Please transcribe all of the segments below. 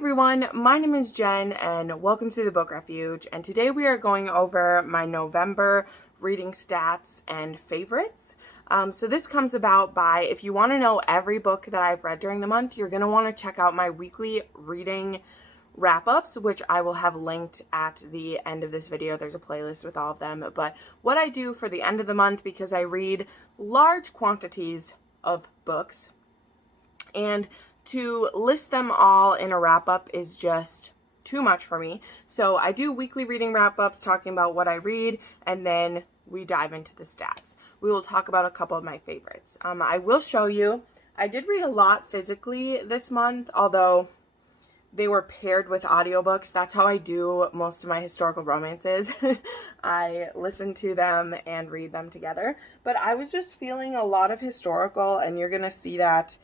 everyone, my name is Jen and welcome to the Book Refuge, and today we are going over my November reading stats and favorites. So this comes about by, if you want to know every book that I've read during the month, you're going to want to check out my weekly reading wrap-ups, which I will have linked at the end of this video. There's a playlist with all of them, but what I do for the end of the month, because I read large quantities of books, and to list them all in a wrap-up is just too much for me. So I do weekly reading wrap-ups talking about what I read, and then we dive into the stats. We will talk about a couple of my favorites. I will show you, I did read a lot physically this month, although they were paired with audiobooks. That's how I do most of my historical romances. I listen to them and read them together. But I was just feeling a lot of historical, and you're going to see that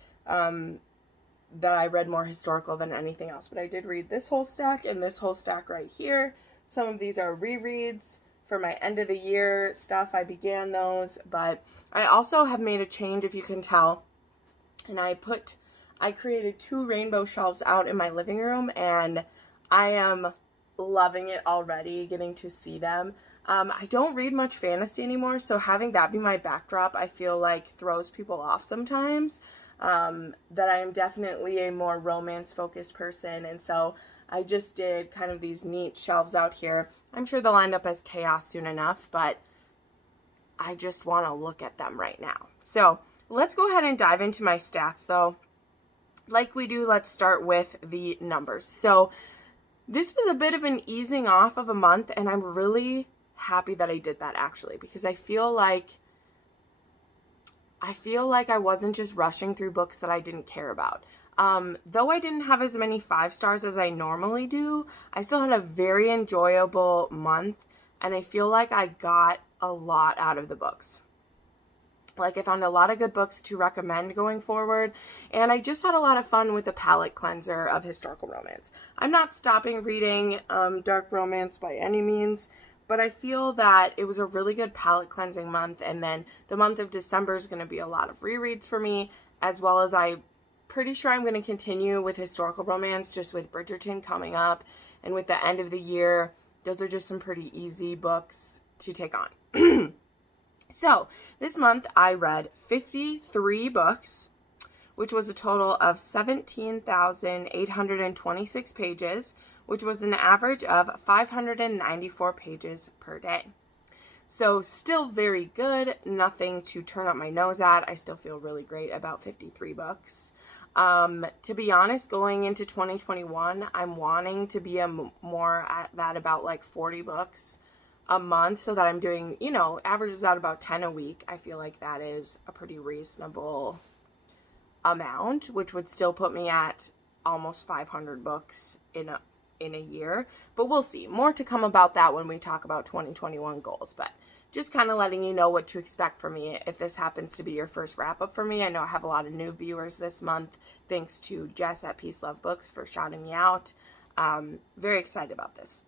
that I read more historical than anything else. But I did read this whole stack and this whole stack right here. Some of these are rereads for my end of the year stuff. I began those, but I also have made a change, if you can tell. And I created 2 rainbow shelves out in my living room, and I am loving it already, getting to see them. I don't read much fantasy anymore, so having that be my backdrop, I feel like throws people off sometimes. That I am definitely a more romance-focused person, and so I just did kind of these neat shelves out here. I'm sure they'll end up as chaos soon enough, but I just want to look at them right now. So let's go ahead and dive into my stats, though. Like we do, let's start with the numbers. So this was a bit of an easing off of a month, and I'm really happy that I did that, actually, because I feel like I wasn't just rushing through books that I didn't care about. Though I didn't have as many 5 stars as I normally do, I still had a very enjoyable month, and I feel like I got a lot out of the books. Like, I found a lot of good books to recommend going forward, and I just had a lot of fun with the palette cleanser of historical romance. I'm not stopping reading dark romance by any means, but I feel that it was a really good palette cleansing month, and then the month of December is going to be a lot of rereads for me, as well as I'm pretty sure I'm going to continue with historical romance, just with Bridgerton coming up, and with the end of the year, those are just some pretty easy books to take on. So, this month I read 53 books, which was a total of 17,826 pages, which was an average of 594 pages per day. So still very good, nothing to turn up my nose at. I still feel really great about 53 books. To be honest, going into 2021, I'm wanting to be more at that, about like 40 books a month, so that I'm doing, averages out about 10 a week. I feel like that is a pretty reasonable amount, which would still put me at almost 500 books in a year, but we'll see. More to come about that when we talk about 2021 goals, but just kind of letting you know what to expect from me if this happens to be your first wrap-up for me. I know I have a lot of new viewers this month, thanks to Jess at Peace Love Books for shouting me out. Very excited about this.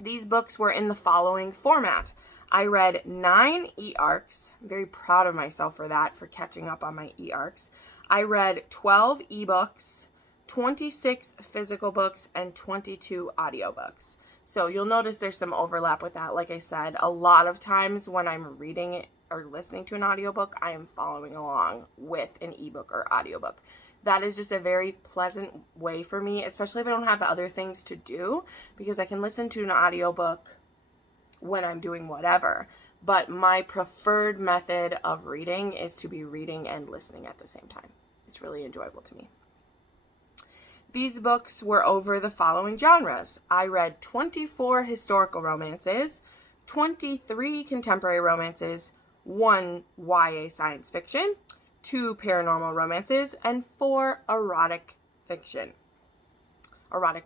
These books were in the following format. I read 9 e-arcs. I'm very proud of myself for that, for catching up on my e-arcs. I read 12 ebooks, 26 physical books, and 22 audiobooks. So you'll notice there's some overlap with that. Like I said, a lot of times when I'm reading it or listening to an audiobook, I am following along with an ebook or audiobook. That is just a very pleasant way for me, especially if I don't have other things to do, because I can listen to an audiobook when I'm doing whatever. But my preferred method of reading is to be reading and listening at the same time. It's really enjoyable to me. These books were over the following genres. I read 24 historical romances, 23 contemporary romances, 1 YA science fiction, 2 paranormal romances, and 4 erotic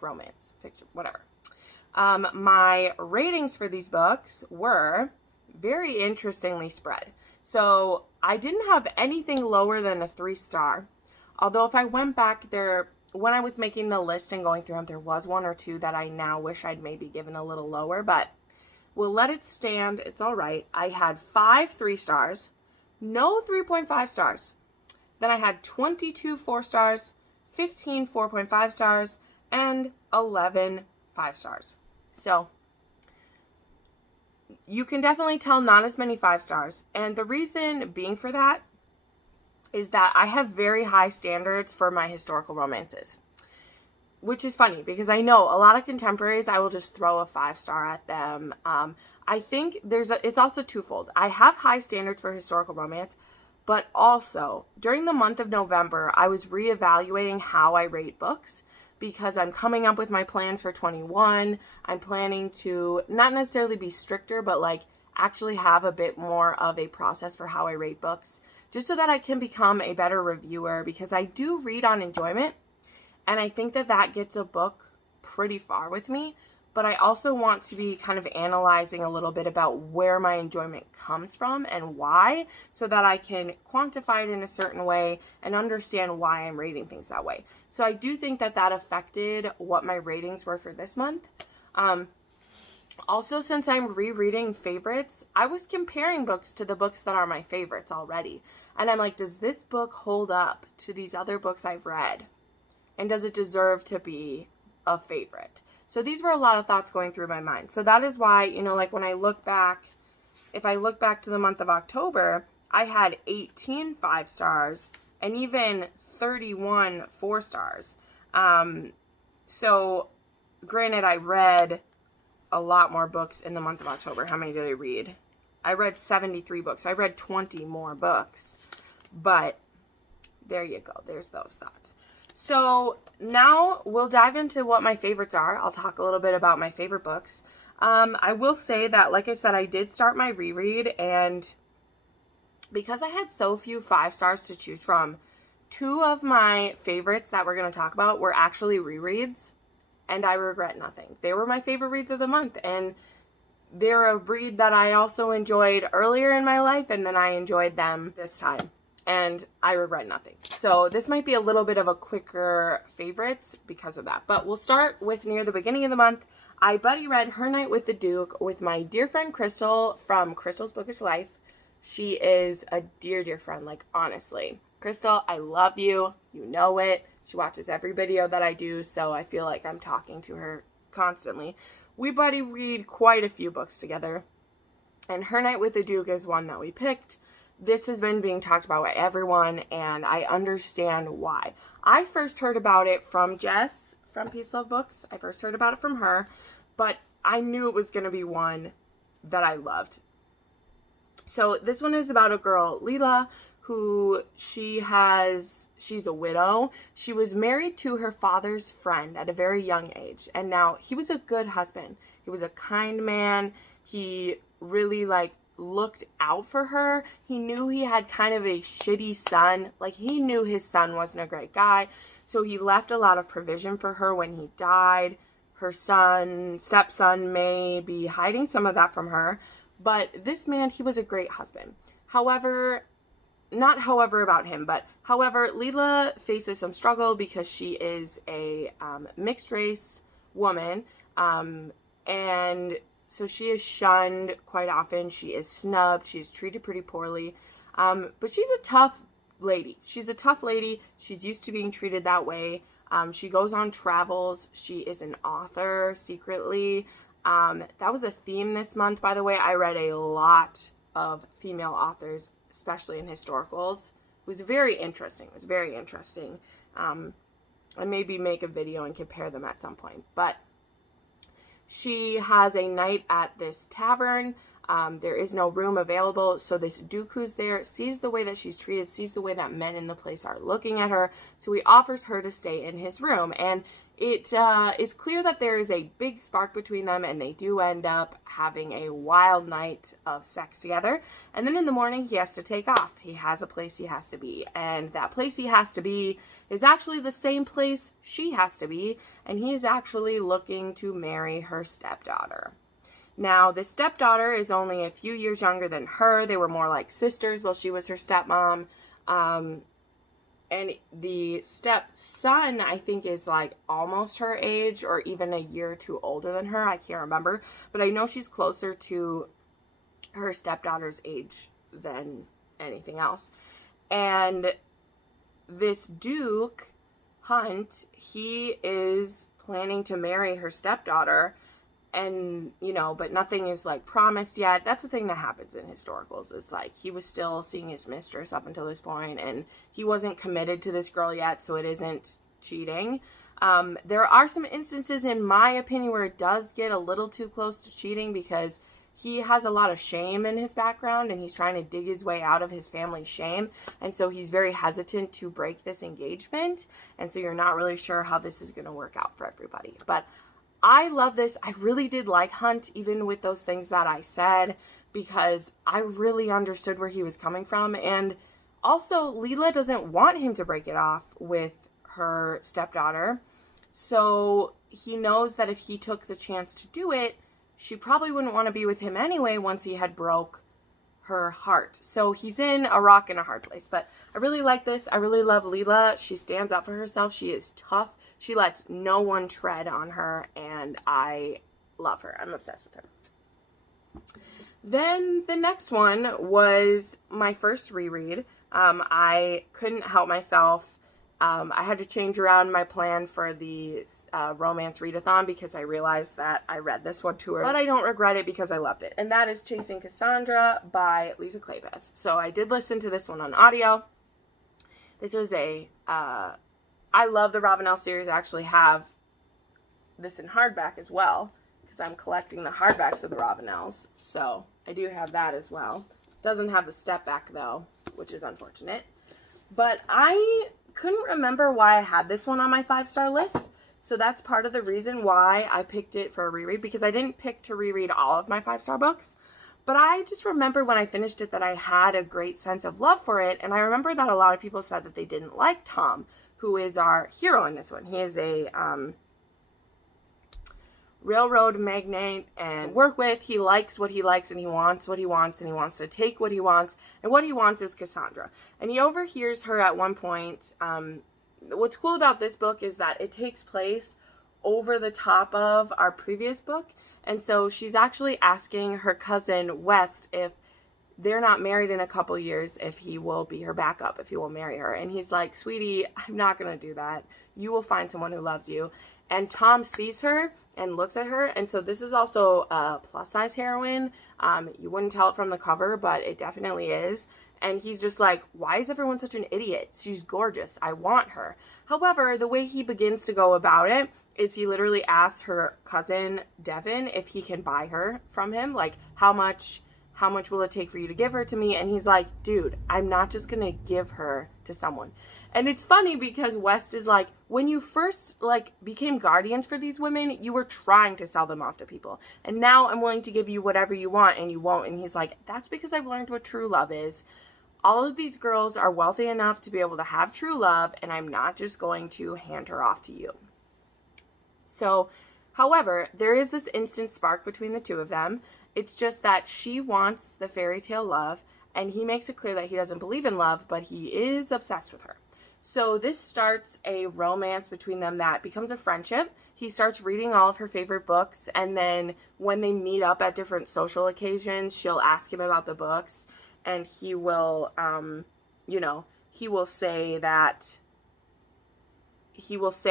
romance fiction, whatever. My ratings for these books were very interestingly spread. So I didn't have anything lower than a 3-star. Although if I went back there, when I was making the list and going through them, there was 1 or 2 that I now wish I'd maybe given a little lower, but we'll let it stand. It's all right. I had 5 3-stars, no 3.5 stars. Then I had 22 4 stars, 15 4.5 stars, and 11 5 stars. So you can definitely tell not as many 5 stars. And the reason being for that is that I have very high standards for my historical romances. Which is funny because I know a lot of contemporaries, I will just throw a 5 star at them. I think it's also twofold. I have high standards for historical romance, but also during the month of November, I was reevaluating how I rate books because I'm coming up with my plans for 21. I'm planning to not necessarily be stricter, but like actually have a bit more of a process for how I rate books, just so that I can become a better reviewer, because I do read on enjoyment. And I think that that gets a book pretty far with me. But I also want to be kind of analyzing a little bit about where my enjoyment comes from and why, so that I can quantify it in a certain way and understand why I'm rating things that way. So I do think that that affected what my ratings were for this month. Also, since I'm rereading favorites, I was comparing books to the books that are my favorites already. And I'm like, does this book hold up to these other books I've read? And does it deserve to be a favorite? So these were a lot of thoughts going through my mind. So that is why, like when I look back, if I look back to the month of October, I had 18 5 stars and even 31 4 stars. So granted, I read a lot more books in the month of October. How many did I read? I read 73 books. I read 20 more books. But there you go. There's those thoughts. So now we'll dive into what my favorites are. I'll talk a little bit about my favorite books. I will say that, like I said, I did start my reread, and because I had so few 5 stars to choose from, 2 of my favorites that we're going to talk about were actually rereads, and I regret nothing. They were my favorite reads of the month, and they're a read that I also enjoyed earlier in my life, and then I enjoyed them this time. And I regret nothing. So this might be a little bit of a quicker favorites because of that. But we'll start with near the beginning of the month. I buddy read Her Night with the Duke with my dear friend Crystal from Crystal's Bookish Life. She is a dear, dear friend, like honestly. Crystal, I love you. You know it. She watches every video that I do, so I feel like I'm talking to her constantly. We buddy read quite a few books together. And Her Night with the Duke is one that we picked. This has been being talked about by everyone, and I understand why. I first heard about it from Jess from Peace Love Books. I first heard about it from her, but I knew it was going to be one that I loved. So this one is about a girl, Leela, who she's a widow. She was married to her father's friend at a very young age, and now he was a good husband. He was a kind man. He really looked out for her. He knew he had kind of a shitty son. He knew his son wasn't a great guy. So he left a lot of provision for her when he died. Her stepson may be hiding some of that from her. But this man, he was a great husband. However, Leela faces some struggle because she is a mixed race woman. And so she is shunned quite often. She is snubbed. She is treated pretty poorly. But she's a tough lady. She's used to being treated that way. She goes on travels. She is an author secretly. That was a theme this month, by the way. I read a lot of female authors, especially in historicals. It was very interesting. I maybe make a video and compare them at some point. But she has a night at this tavern. There is no room available. So this Duke who's there sees the way that she's treated, sees the way that men in the place are looking at her. So he offers her to stay in his room. And it is clear that there is a big spark between them, and they do end up having a wild night of sex together. And then in the morning, he has to take off. He has a place he has to be. And that place he has to be is actually the same place she has to be. And he is actually looking to marry her stepdaughter. Now, this stepdaughter is only a few years younger than her. They were more like sisters while she was her stepmom. And the stepson, I think, is almost her age or even a year or two older than her. I can't remember. But I know she's closer to her stepdaughter's age than anything else. And this Duke Hunt, he is planning to marry her stepdaughter, and, you know, but nothing is, like, promised yet. That's the thing that happens in historicals. It's like, he was still seeing his mistress up until this point, and he wasn't committed to this girl yet, so it isn't cheating. There are some instances, in my opinion, where it does get a little too close to cheating, because he has a lot of shame in his background, and he's trying to dig his way out of his family's shame, and so he's very hesitant to break this engagement, and so you're not really sure how this is going to work out for everybody. But I love this. I really did like Hunt, even with those things that I said, because I really understood where he was coming from, and also Leela doesn't want him to break it off with her stepdaughter, so he knows that if he took the chance to do it, she probably wouldn't want to be with him anyway once he had broke her heart. So he's in a rock and a hard place. But I really like this. I really love Leela. She stands up for herself. She is tough. She lets no one tread on her, and I love her. I'm obsessed with her. Then the next one was my first reread. I couldn't help myself. I had to change around my plan for the romance readathon because I realized that I read this one to her. But I don't regret it because I loved it. And that is Chasing Cassandra by Lisa Kleypas. So I did listen to this one on audio. This was I love the Ravenel series. I actually have this in hardback as well, because I'm collecting the hardbacks of the Ravenels. So I do have that as well. Doesn't have the step back though, which is unfortunate. But I couldn't remember why I had this one on my 5-star list. So that's part of the reason why I picked it for a reread, because I didn't pick to reread all of my 5-star books. But I just remember when I finished it that I had a great sense of love for it. And I remember that a lot of people said that they didn't like Tom, who is our hero in this one. He is a railroad magnate and work with. He likes what he likes, and he wants what he wants, and he wants to take what he wants, and what he wants is Cassandra. And he overhears her at one point. What's cool about this book is that it takes place over the top of our previous book, and so she's actually asking her cousin West if they're not married in a couple years, if he will be her backup, if he will marry her. And he's like, sweetie, I'm not going to do that. You will find someone who loves you. And Tom sees her and looks at her. And so this is also a plus-size heroine. You wouldn't tell it from the cover, but it definitely is. And he's just like, why is everyone such an idiot? She's gorgeous. I want her. However, the way he begins to go about it is he literally asks her cousin, Devin, if he can buy her from him. Like, how much will it take for you to give her to me? And he's like, dude, I'm not just going to give her to someone. And it's funny because West is like, when you first became guardians for these women, you were trying to sell them off to people. And now I'm willing to give you whatever you want, and you won't. And he's like, that's because I've learned what true love is. All of these girls are wealthy enough to be able to have true love, and I'm not just going to hand her off to you. So, however, there is this instant spark between the two of them. It's just that she wants the fairy tale love, and he makes it clear that he doesn't believe in love, but he is obsessed with her. So this starts a romance between them that becomes a friendship. He starts reading all of her favorite books, and then when they meet up at different social occasions, she'll ask him about the books, and he will, he will say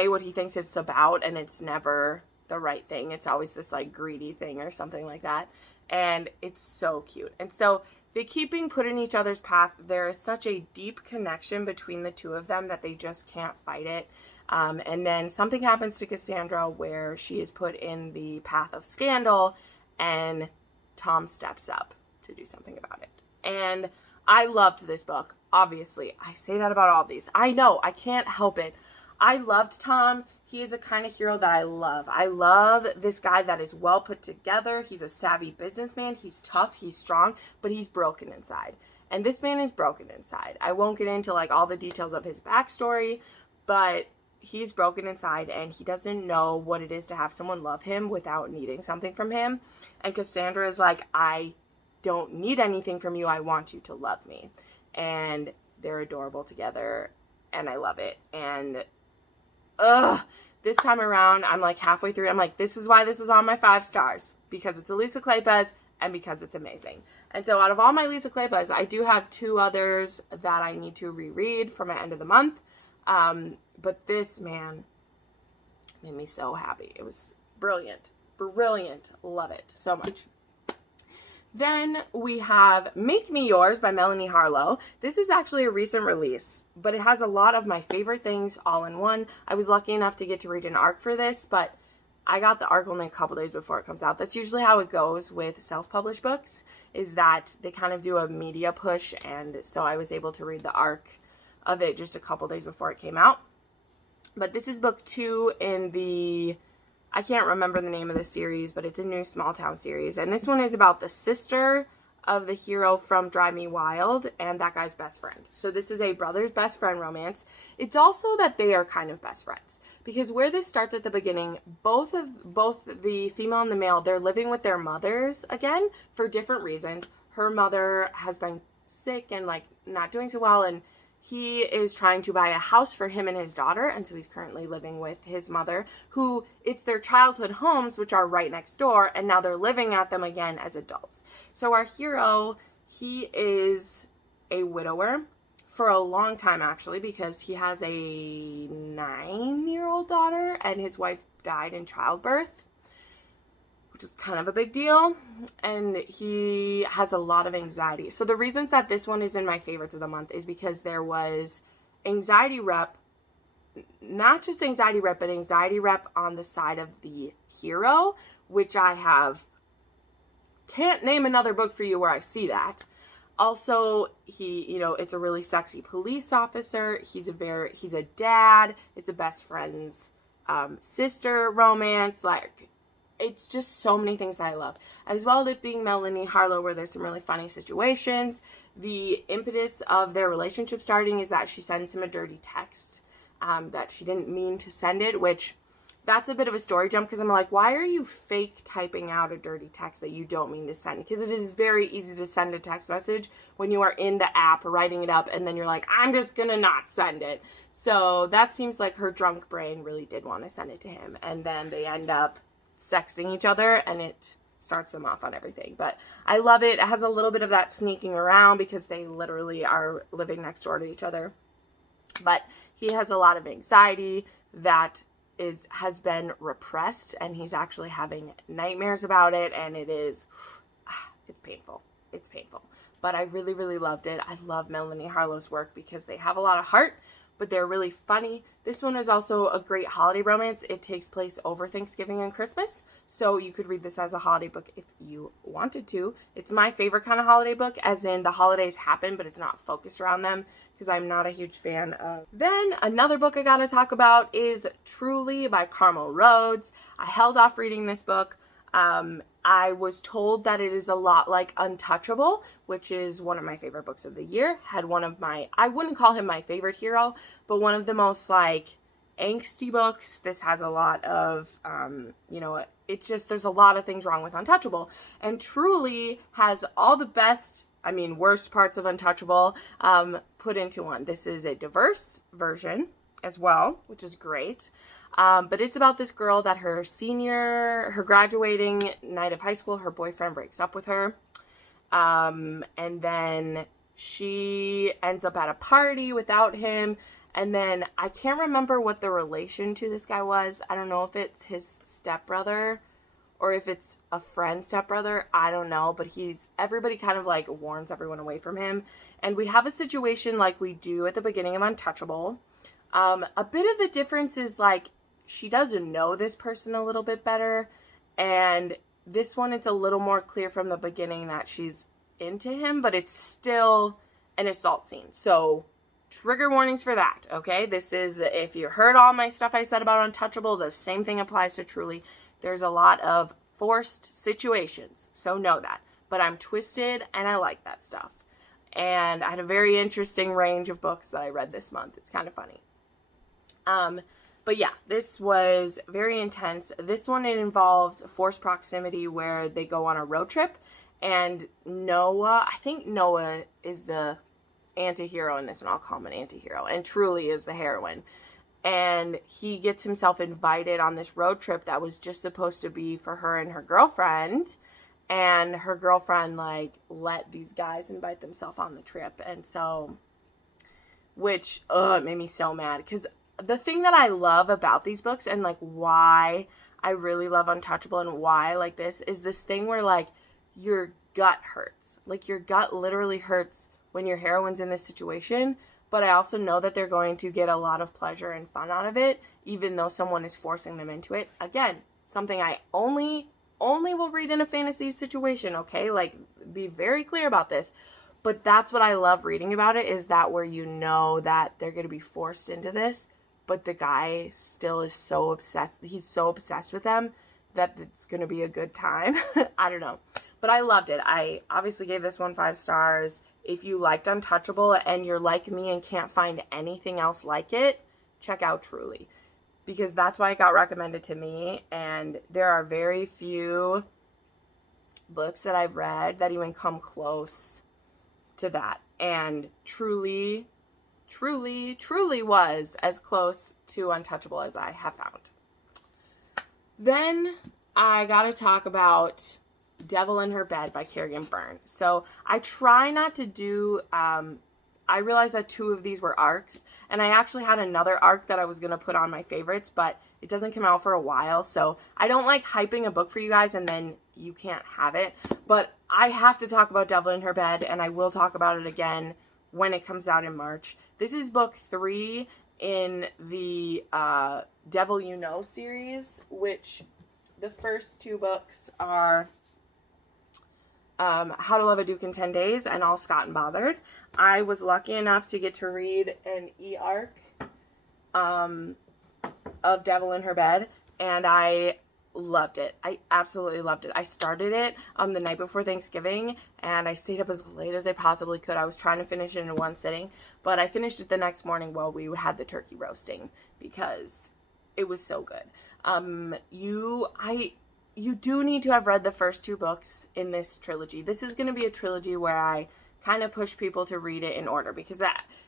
what he thinks it's about, and it's never the right thing. It's always this like greedy thing or something like that. And it's so cute. And so they keep being put in each other's path. There is such a deep connection between the two of them that they just can't fight it. And then something happens to Cassandra where she is put in the path of scandal, and Tom steps up to do something about it. And I loved this book, obviously. I say that about all of these. I know, I can't help it. I loved Tom. He is a kind of hero that I love. I love this guy that is well put together. He's a savvy businessman. He's tough. He's strong, but he's broken inside. And this man is broken inside. I won't get into like all the details of his backstory, but he's broken inside, and he doesn't know what it is to have someone love him without needing something from him. And Cassandra is like, I don't need anything from you. I want you to love me. And they're adorable together, and I love it. And this time around, I'm like halfway through. I'm like, this is why this is on my 5 stars, because it's a Lisa Kleypas and because it's amazing. And so out of all my Lisa Kleypas, I do have 2 others that I need to reread for my end of the month. But this, man, Made me so happy. It was brilliant. Brilliant. Love it so much. Then we have Make Me Yours by Melanie Harlow. This is actually a recent release, but it has a lot of my favorite things all in one. I was lucky enough to get to read an arc for this, but I got the arc only a couple days before it comes out. That's usually how it goes with self-published books, is that they kind of do a media push, and so I was able to read the arc of it just a couple days before it came out. But this is book 2 in the, I can't remember the name of the series, but it's a new small town series. And this one is about the sister of the hero from Drive Me Wild and that guy's best friend. So this is a brother's best friend romance. It's also that they are kind of best friends, because where this starts at the beginning, both the female and the male, they're living with their mothers again for different reasons. Her mother has been sick and like not doing so well, and he is trying to buy a house for him and his daughter, and so he's currently living with his mother, who, it's their childhood homes, which are right next door, and now they're living at them again as adults. So our hero, he is a widower for a long time, actually, because he has a 9-year-old daughter, and his wife died in childbirth, which is kind of a big deal, and he has a lot of anxiety. So the reasons that this one is in my favorites of the month is because there was anxiety rep, not just anxiety rep, but anxiety rep on the side of the hero, which I can't name another book for you where I see that. Also, he, you know, it's a really sexy police officer. He's a dad. It's a best friend's sister romance, like, it's just so many things that I love. As well as it being Melanie Harlow, where there's some really funny situations. The impetus of their relationship starting is that she sends him a dirty text that she didn't mean to send it, which that's a bit of a story jump, because I'm like, why are you fake typing out a dirty text that you don't mean to send? Because it is very easy to send a text message when you are in the app writing it up, and then you're like, I'm just gonna not send it. So that seems like her drunk brain really did want to send it to him, and then they end up sexting each other, and it starts them off on everything. But I love it. It has a little bit of that sneaking around because they literally are living next door to each other. But he has a lot of anxiety that has been repressed, and he's actually having nightmares about it, and it's painful. It's painful. But I really, really loved it. I love Melanie Harlow's work because they have a lot of heart, but they're really funny. This one is also a great holiday romance. It takes place over Thanksgiving and Christmas, so you could read this as a holiday book if you wanted to. It's my favorite kind of holiday book, as in the holidays happen, but it's not focused around them, because I'm not a huge fan of. Then another book I gotta talk about is Truly by Rhodes. I held off reading this book. I was told that it is a lot like Untouchable, which is one of my favorite books of the year. Had one of my, I wouldn't call him my favorite hero, but one of the most like angsty books. This has a lot of, you know, it's just, there's a lot of things wrong with Untouchable. And Truly has all the best, I mean, worst parts of Untouchable put into one. This is a diverse version as well, which is great. But it's about this girl that her graduating night of high school, her boyfriend breaks up with her. And then she ends up at a party without him. And then I can't remember what the relation to this guy was. I don't know if it's his stepbrother or if it's a friend's stepbrother. I don't know. But everybody kind of like warns everyone away from him. And we have a situation like we do at the beginning of Untouchable. A bit of the difference is like, she doesn't know this person a little bit better, and this one, it's a little more clear from the beginning that she's into him, but it's still an assault scene. So trigger warnings for that, okay? This is, if you heard all my stuff I said about Untouchable, the same thing applies to Truly. There's a lot of forced situations, so know that. But I'm twisted, and I like that stuff. And I had a very interesting range of books that I read this month. It's kind of funny. But yeah, this was very intense. This one, it involves forced proximity where they go on a road trip, and I think Noah is the anti-hero in this one. I'll call him an anti-hero, and Truly is the heroine. And he gets himself invited on this road trip that was just supposed to be for her and her girlfriend, and her girlfriend like let these guys invite themselves on the trip, and so, which it made me so mad, because the thing that I love about these books and like why I really love Untouchable and why I like this is this thing where like your gut hurts. Like your gut literally hurts when your heroine's in this situation, but I also know that they're going to get a lot of pleasure and fun out of it, even though someone is forcing them into it. Again, something I only will read in a fantasy situation, okay? Like, be very clear about this. But that's what I love reading about it, is that where you know that they're going to be forced into this, but the guy still is so obsessed. He's so obsessed with them that it's going to be a good time. I don't know. But I loved it. I obviously gave this one 5 stars. If you liked Untouchable and you're like me and can't find anything else like it, check out Truly. Because that's why it got recommended to me. And there are very few books that I've read that even come close to that. And Truly was as close to Untouchable as I have found. Then I got to talk about Devil in Her Bed by Kerrigan Byrne. So I try not to do, I realized that 2 of these were arcs, and I actually had another arc that I was going to put on my favorites, but it doesn't come out for a while, so I don't like hyping a book for you guys and then you can't have it. But I have to talk about Devil in Her Bed, and I will talk about it again when it comes out in March. This is book 3 in the Devil You Know series, which the first 2 books are How to Love a Duke in 10 Days and All Scott and Bothered. I was lucky enough to get to read an e-arc of Devil in Her Bed, and I loved it. I absolutely loved it. I started it the night before Thanksgiving, and I stayed up as late as I possibly could. I was trying to finish it in one sitting, but I finished it the next morning while we had the turkey roasting because it was so good. You do need to have read the first 2 books in this trilogy. This is going to be a trilogy where I kind of push people to read it in order because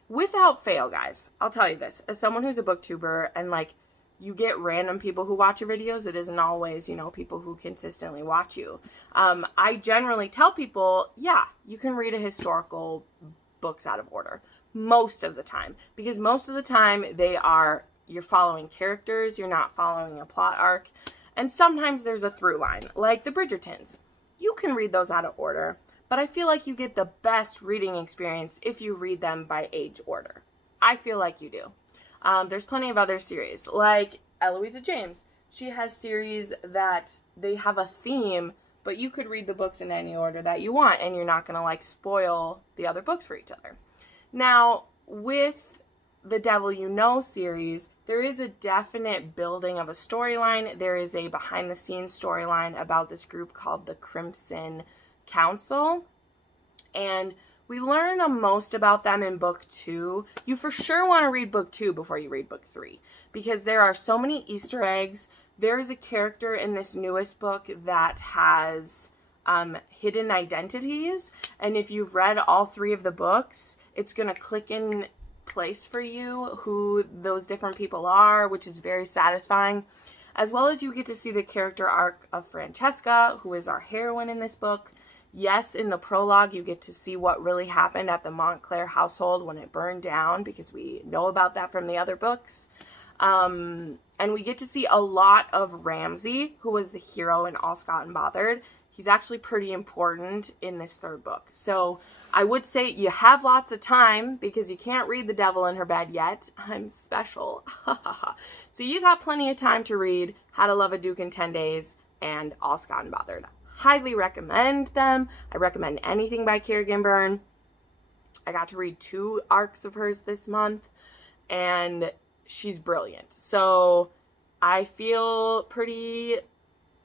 without fail, guys, I'll tell you this, as someone who's a booktuber and like you get random people who watch your videos, it isn't always, people who consistently watch you. I generally tell people, yeah, you can read a historical books out of order most of the time, because most of the time you're following characters, you're not following a plot arc. And sometimes there's a through line, like the Bridgertons. You can read those out of order, but I feel like you get the best reading experience if you read them by age order. I feel like you do. There's plenty of other series, like Eloisa James. She has series that they have a theme, but you could read the books in any order that you want, and you're not going to, like, spoil the other books for each other. Now, with the Devil You Know series, there is a definite building of a storyline. There is a behind-the-scenes storyline about this group called the Crimson Council, and we learn most about them in book 2. You for sure want to read book 2 before you read book 3, because there are so many Easter eggs. There is a character in this newest book that has hidden identities, and if you've read all 3 of the books, it's going to click in place for you who those different people are, which is very satisfying. As well as you get to see the character arc of Francesca, who is our heroine in this book. Yes, in the prologue, you get to see what really happened at the Montclair household when it burned down, because we know about that from the other books. And we get to see a lot of Ramsay, who was the hero in All Scott and Bothered. He's actually pretty important in this 3rd book. So I would say you have lots of time because you can't read The Devil in Her Bed yet. I'm special. So you got plenty of time to read How to Love a Duke in 10 Days and All Scott and Bothered. Highly recommend them. I recommend anything by Kerrigan Byrne. I got to read 2 arcs of hers this month, and she's brilliant. So I feel pretty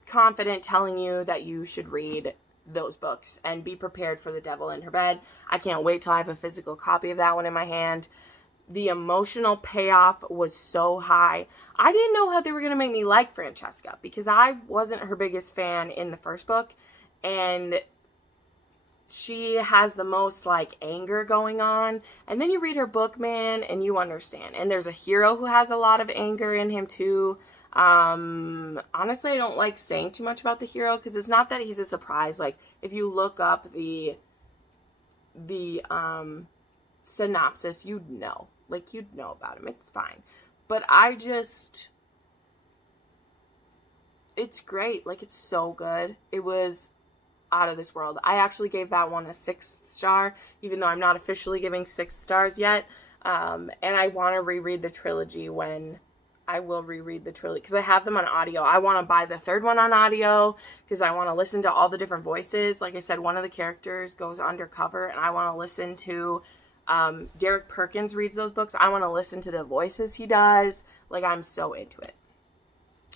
confident telling you that you should read those books and be prepared for The Devil in Her Bed. I can't wait till I have a physical copy of that one in my hand. The emotional payoff was so high. I didn't know how they were going to make me like Francesca, because I wasn't her biggest fan in the first book, and she has the most, like, anger going on. And then you read her book, man, and you understand. And there's a hero who has a lot of anger in him, too. Honestly, I don't like saying too much about the hero, because it's not that he's a surprise. Like, if you look up the synopsis, you'd know. Like, you'd know about him. It's fine. but it's great. Like, it's so good. It was out of this world. I actually gave that one a 6th star, even though I'm not officially giving 6 stars yet. And I want to reread the trilogy when I will reread the trilogy, because I have them on audio. I want to buy the 3rd one on audio because I want to listen to all the different voices. Like I said, one of the characters goes undercover, and I want to listen to Derek Perkins reads those books. I want to listen to the voices he does. Like, I'm so into it.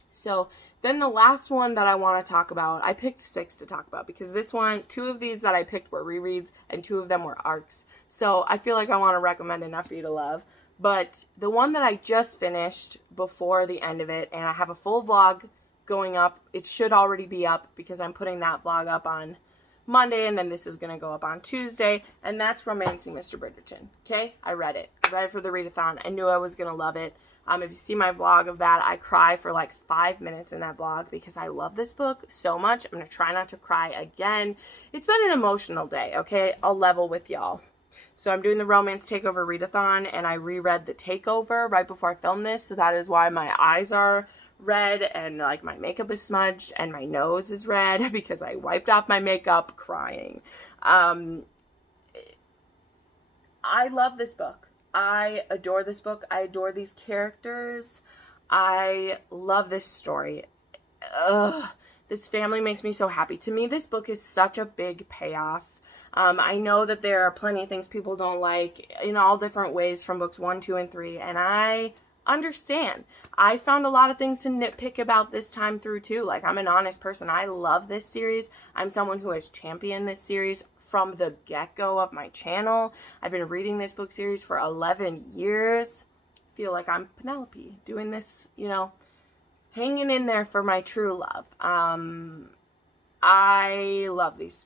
So then the last one that I want to talk about, I picked 6 to talk about because this one, 2 of these that I picked were rereads and 2 of them were arcs. So I feel like I want to recommend enough for you to love. But the one that I just finished before the end of it, and I have a full vlog going up. It should already be up because I'm putting that vlog up on Monday, and then this is going to go up on Tuesday, and that's Romancing Mr. Bridgerton. Okay? I read it. I read it for the readathon. I knew I was going to love it. If you see my vlog of that, I cry for like 5 minutes in that vlog because I love this book so much. I'm going to try not to cry again. It's been an emotional day, okay? I'll level with y'all. So I'm doing the Romance Takeover readathon, and I reread the Takeover right before I filmed this, so that is why my eyes are red and like my makeup is smudged and my nose is red because I wiped off my makeup crying. I love this book. I adore this book. I adore these characters. I love this story. This family makes me so happy. To me, this book is such a big payoff. I know that there are plenty of things people don't like in all different ways from books 1, 2, and 3, and I understand. I found a lot of things to nitpick about this time through too. Like, I'm an honest person. I love this series. I'm someone who has championed this series from the get-go of my channel. I've been reading this book series for 11 years. I feel like I'm Penelope doing this, you know, hanging in there for my true love. I love these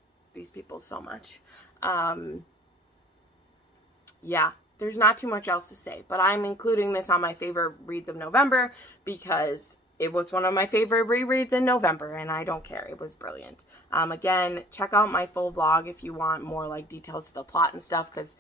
people so much. Yeah, there's not too much else to say, but I'm including this on my favorite reads of November because it was one of my favorite rereads in November, and I don't care. It was brilliant. Again, check out my full vlog if you want more like details of the plot and stuff, because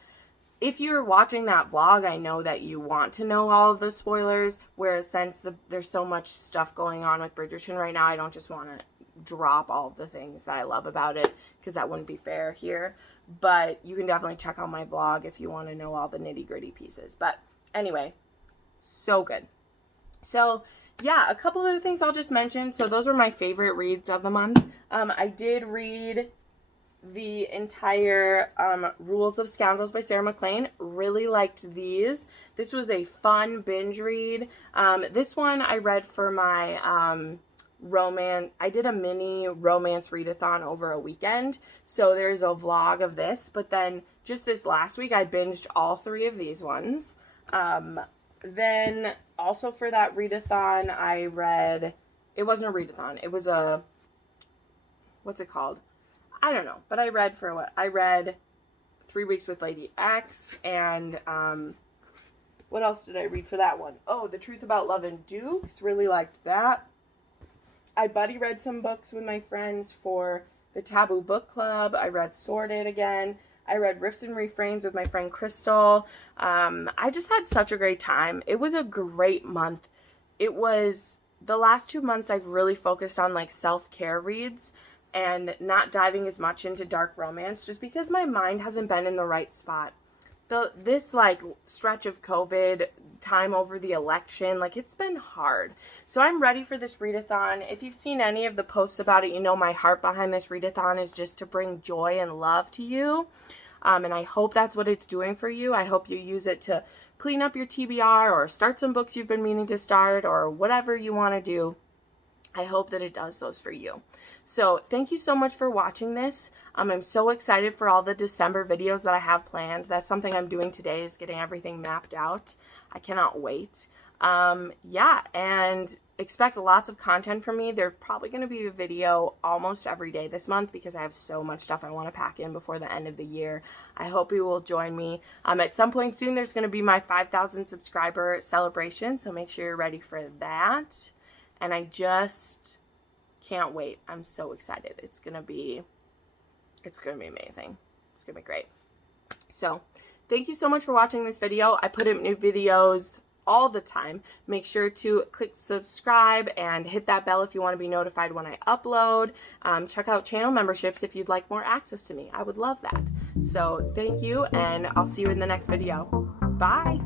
if you're watching that vlog, I know that you want to know all of the spoilers, whereas since there's so much stuff going on with Bridgerton right now, I don't just want to drop all of the things that I love about it, because that wouldn't be fair here. But you can definitely check out my vlog if you want to know all the nitty-gritty pieces. But anyway, so good. So yeah, a couple other things I'll just mention. So those were my favorite reads of the month. I did read the entire Rules of Scoundrels by Sarah MacLean. Really liked these. This was a fun binge read. This one I read for my romance. I did a mini romance readathon over a weekend, so there's a vlog of this, but then just this last week I binged all 3 of these ones. Then also for that readathon I read, it wasn't a readathon, it was a, what's it called? I don't know, but I read 3 Weeks with Lady X, and what else did I read for that one? Oh, The Truth About Love and Dukes. Really liked that. I buddy read some books with my friends for the Taboo Book Club. I read Sorted again. I read Riffs and Refrains with my friend Crystal. I just had such a great time. It was a great month. It was, the last 2 months I've really focused on like self-care reads and not diving as much into dark romance just because my mind hasn't been in the right spot. This like stretch of COVID, time over the election, like it's been hard. So I'm ready for this readathon. If you've seen any of the posts about it, you know my heart behind this readathon is just to bring joy and love to you. And I hope that's what it's doing for you. I hope you use it to clean up your TBR or start some books you've been meaning to start or whatever you want to do. I hope that it does those for you. So thank you so much for watching this. I'm so excited for all the December videos that I have planned. That's something I'm doing today, is getting everything mapped out. I cannot wait. Yeah, and expect lots of content from me. There's probably going to be a video almost every day this month because I have so much stuff I want to pack in before the end of the year. I hope you will join me. At some point soon, there's going to be my 5,000 subscriber celebration, so make sure you're ready for that. And I just can't wait. I'm so excited. It's gonna be amazing. It's gonna be great. So thank you so much for watching this video. I put up new videos all the time. Make sure to click subscribe and hit that bell if you want to be notified when I upload. Check out channel memberships if you'd like more access to me. I would love that. So thank you, and I'll see you in the next video. Bye.